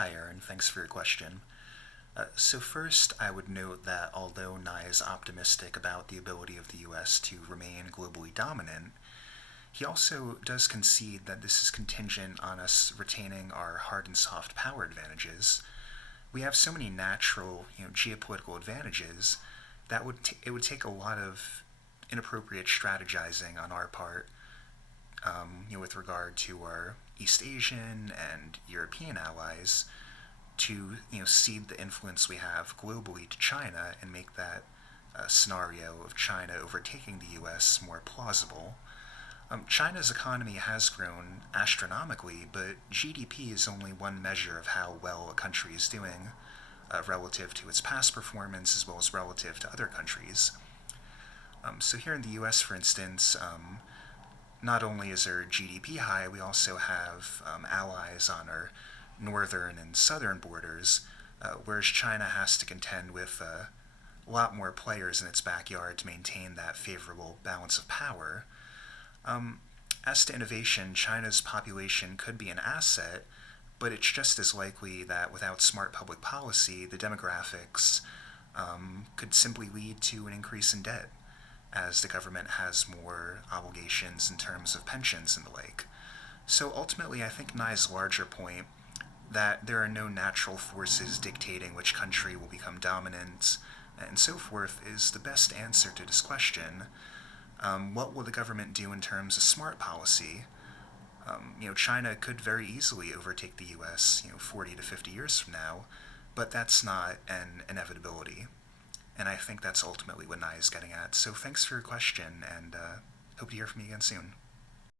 Hi, Aaron. Thanks for your question. So, first, I would note that although Nye is optimistic about the ability of the US to remain globally dominant, he also does concede that this is contingent on us retaining our hard and soft power advantages. We have so many natural, geopolitical advantages that it would take a lot of inappropriate strategizing on our part, with regard to our East Asian and European allies to cede the influence we have globally to China and make that scenario of China overtaking the U.S. more plausible. China's economy has grown astronomically, but GDP is only one measure of how well a country is doing relative to its past performance as well as relative to other countries. So here in the U.S., for instance, not only is our GDP high, we also have allies on our northern and southern borders, whereas China has to contend with a lot more players in its backyard to maintain that favorable balance of power. As to innovation, China's population could be an asset, but it's just as likely that without smart public policy, the demographics could simply lead to an increase in debt, as the government has more obligations in terms of pensions and the like. So ultimately, I think Nye's larger point that there are no natural forces dictating which country will become dominant and so forth is the best answer to this question. What will the government do in terms of smart policy? China could very easily overtake the U.S. 40 to 50 years from now, but that's not an inevitability. And I think that's ultimately what Nye is getting at. So thanks for your question, and hope to hear from you again soon.